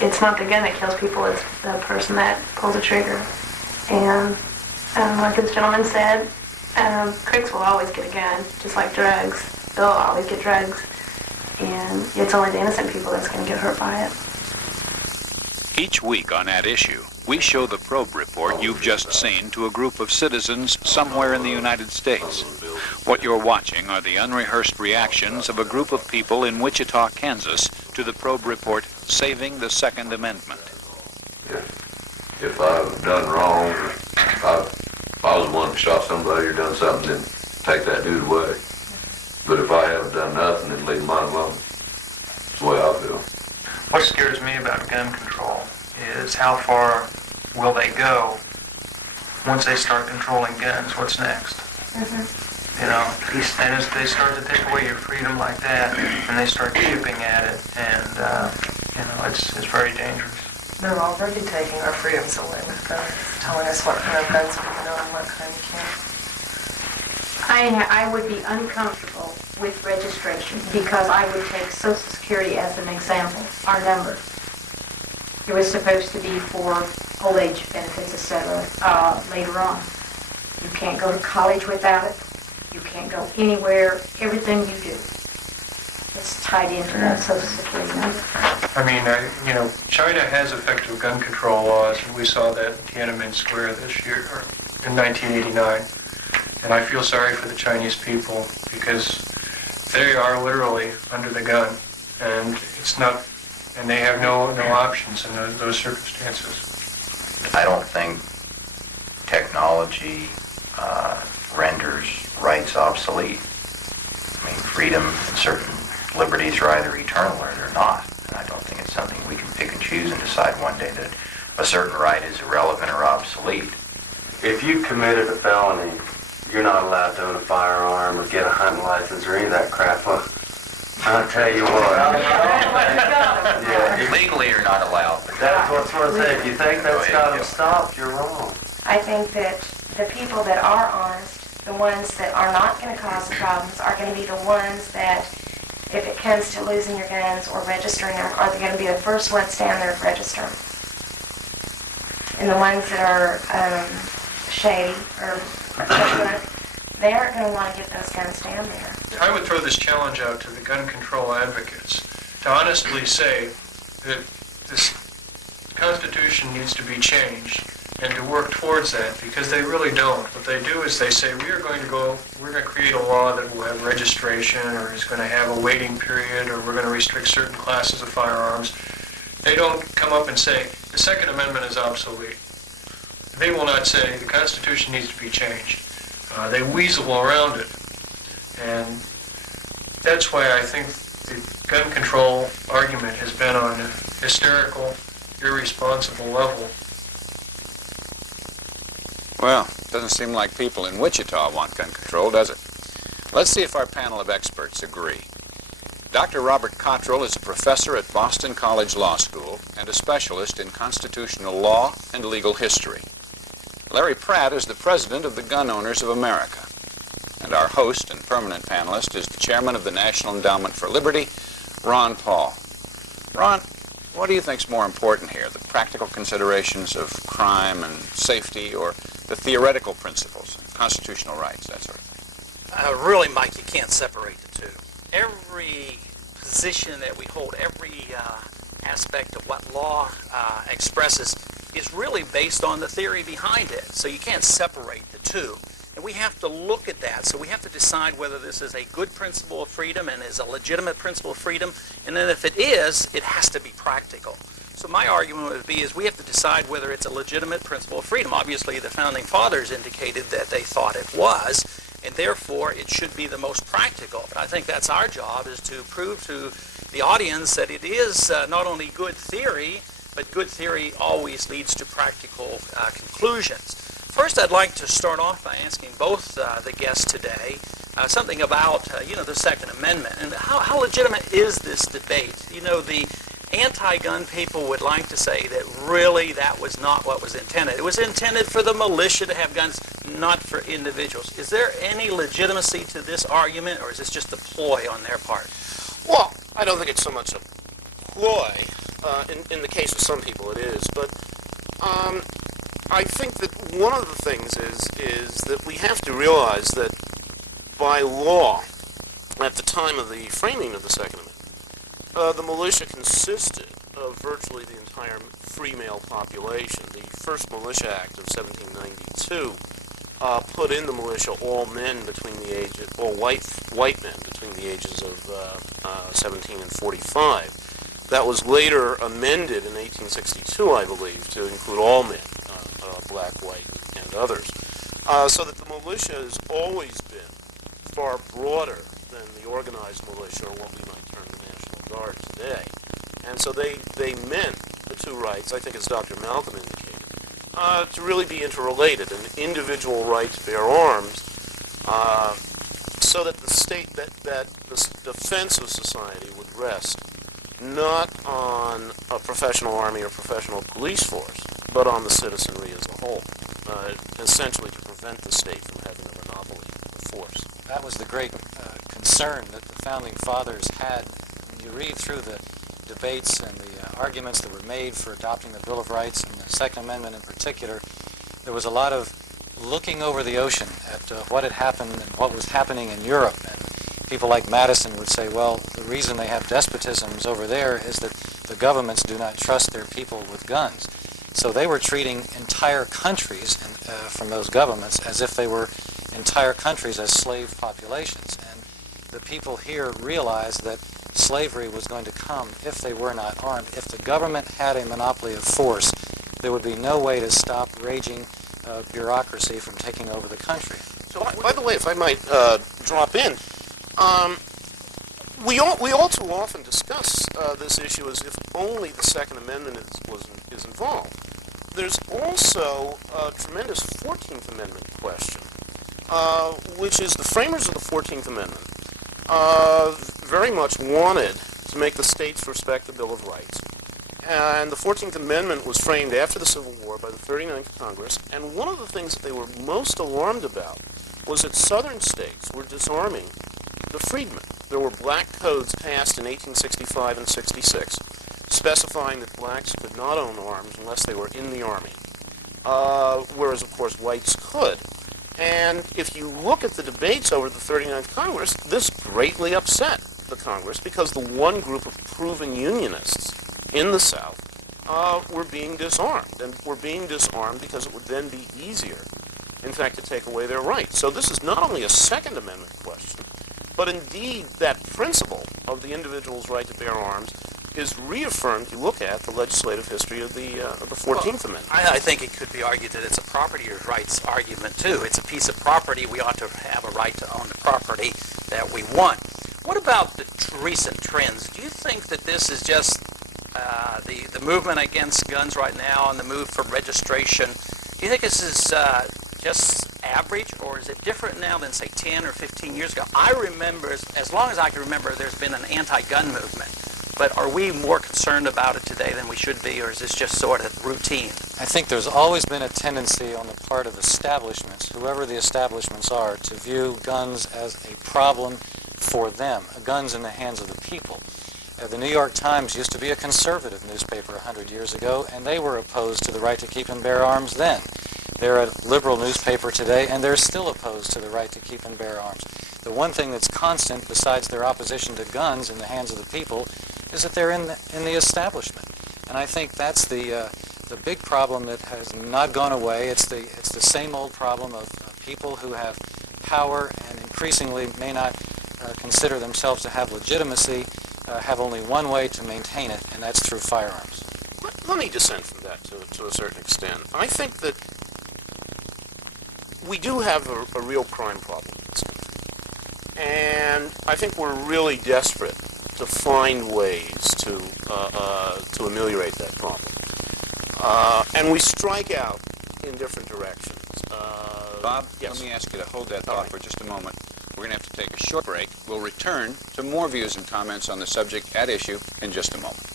it's not the gun that kills people, it's the person that pulls the trigger. And like this gentleman said, crooks will always get a gun, just like drugs. They'll always get drugs. And it's only the innocent people that's going to get hurt by it. Each week on At Issue, we show the probe report you've just seen to a group of citizens somewhere in the United States. What you're watching are the unrehearsed reactions of a group of people in Wichita, Kansas, to the probe report, Saving the Second Amendment. If I've done wrong, if I was the one that shot somebody or done something, then take that dude away. But if I haven't done nothing, then leave mine alone. That's the way I feel. What scares me about gun control is how far will they go once they start controlling guns. What's next? You know, and as they start to take away your freedom like that, and they start chipping at it, and you know, it's very dangerous. They're already taking our freedoms away with guns, telling us what kind of guns we can own and what kind we can't. I would be uncomfortable with registration because I would take Social Security as an example, our number. It was supposed to be for old age benefits, etc. Later on. You can't go to college without it. You can't go anywhere. Everything you do, it's tied into that Social Security number. I mean, you know, China has effective gun control laws, and we saw that in Tiananmen Square this year, or in 1989. And I feel sorry for the Chinese people because they are literally under the gun, and it's not, and they have no options in those circumstances. I don't think technology renders rights obsolete. I mean, freedom and certain liberties are either eternal or they're not. And I don't think it's something we can pick and choose and decide one day that a certain right is irrelevant or obsolete. If you committed a felony, you're not allowed to own a firearm or get a hunting license or any of that crap. I'll tell you what. Yeah, Legally you're not allowed. That's what's worth it. If you think that's got them stopped, you're wrong. I think that the people that are honest, the ones that are not going to cause problems, are going to be the ones that, if it comes to losing your guns or registering them, are they going to be the first ones stand there and register them. And the ones that are shady or they aren't going to want to get those guns down there. I would throw this challenge out to the gun control advocates to honestly say that this Constitution needs to be changed and to work towards that, because they really don't. What they do is they say we're going to create a law that will have registration or is going to have a waiting period, or we're going to restrict certain classes of firearms. They don't come up and say the Second Amendment is obsolete. They will not say the Constitution needs to be changed. They weasel around it. And that's why I think the gun control argument has been on a hysterical, irresponsible level. Well, it doesn't seem like people in Wichita want gun control, does it? Let's see if our panel of experts agree. Dr. Robert Cottrell is a professor at Boston College Law School and a specialist in constitutional law and legal history. Larry Pratt is the president of the Gun Owners of America. And our host and permanent panelist is the chairman of the National Endowment for Liberty, Ron Paul. Ron, what do you think is more important here, the practical considerations of crime and safety, or the theoretical principles, constitutional rights, that sort of thing? Really, Mike, you can't separate the two. Every position that we hold, every aspect of what law expresses is really based on the theory behind it. So you can't separate the two. And we have to look at that. So we have to decide whether this is a good principle of freedom and is a legitimate principle of freedom. And then if it is, it has to be practical. So my argument would be is we have to decide whether it's a legitimate principle of freedom. Obviously, the Founding Fathers indicated that they thought it was, and therefore it should be the most practical. But I think that's our job, is to prove to the audience that it is not only good theory, but good theory always leads to practical conclusions. First, I'd like to start off by asking both the guests today something about, the Second Amendment, and how legitimate is this debate? The anti-gun people would like to say that really that was not what was intended. It was intended for the militia to have guns, not for individuals. Is there any legitimacy to this argument, or is this just a ploy on their part? Well, I don't think it's so much a ploy. In the case of some people, it is. But I think that one of the things is that we have to realize that by law, at the time of the framing of the Second Amendment, the militia consisted of virtually the entire free male population. The first Militia Act of 1792 put in the militia all men between the ages, all white men between the ages of 17 and 45. That was later amended in 1862, I believe, to include all men, black, white, and others. So that the militia has always been far broader than the organized militia, or what we might term the National Guard today. And so they meant the two rights, I think as Dr. Malcolm indicated, to really be interrelated, an individual right to bear arms, so that the state, that the defense of society would rest not on a professional army or professional police force, but on the citizenry as a whole, essentially to prevent the state from having a monopoly of force. That was the great concern that the Founding Fathers had. When you read through the debates and the arguments that were made for adopting the Bill of Rights and the Second Amendment in particular, there was a lot of looking over the ocean at what had happened and what was happening in Europe. And people like Madison would say, well, the reason they have despotisms over there is that the governments do not trust their people with guns. So they were treating entire countries from those governments as if they were entire countries as slave populations. And the people here realized that slavery was going to come if they were not armed. If the government had a monopoly of force, there would be no way to stop raging bureaucracy from taking over the country. So, by the way, if I might drop in, we all too often discuss this issue as if only the Second Amendment is involved. There's also a tremendous 14th Amendment question, which is the framers of the 14th Amendment very much wanted to make the states respect the Bill of Rights. And the 14th Amendment was framed after the Civil War by the 39th Congress, and one of the things that they were most alarmed about was that southern states were disarming the freedmen. There were black codes passed in 1865 and 66, specifying that blacks could not own arms unless they were in the army, whereas, of course, whites could. And if you look at the debates over the 39th Congress, this greatly upset the Congress because the one group of proven Unionists in the South were being disarmed, and were being disarmed because it would then be easier, in fact, to take away their rights. So this is not only a Second Amendment question, but indeed that principle of the individual's right to bear arms is reaffirmed. You look at the legislative history of the 14th Amendment. I think it could be argued that it's a property rights argument too. It's a piece of property. We ought to have a right to own the property that we want. What about the recent trends? Do you think that this is just the movement against guns right now and the move for registration? Do you think this is just average, or is it different now than, say, 10 or 15 years ago? I remember, as long as I can remember, there's been an anti-gun movement. But are we more concerned about it today than we should be, or is this just sort of routine? I think there's always been a tendency on the part of establishments, whoever the establishments are, to view guns as a problem for them, guns in the hands of the people. The New York Times used to be a conservative newspaper 100 years ago, and they were opposed to the right to keep and bear arms then. They're a liberal newspaper today, and they're still opposed to the right to keep and bear arms. The one thing that's constant, besides their opposition to guns in the hands of the people, is that they're in the establishment. And I think that's the big problem that has not gone away. It's the same old problem of people who have power and increasingly may not consider themselves to have legitimacy, have only one way to maintain it, and that's through firearms. Let me dissent from that to a certain extent. I think that we do have a real crime problem in this country. And I think we're really desperate to find ways to ameliorate that problem. And we strike out in different directions. Bob, yes. Let me ask you to hold that thought for just a moment. We're going to have to take a short break. We'll return to more views and comments on the subject at issue in just a moment.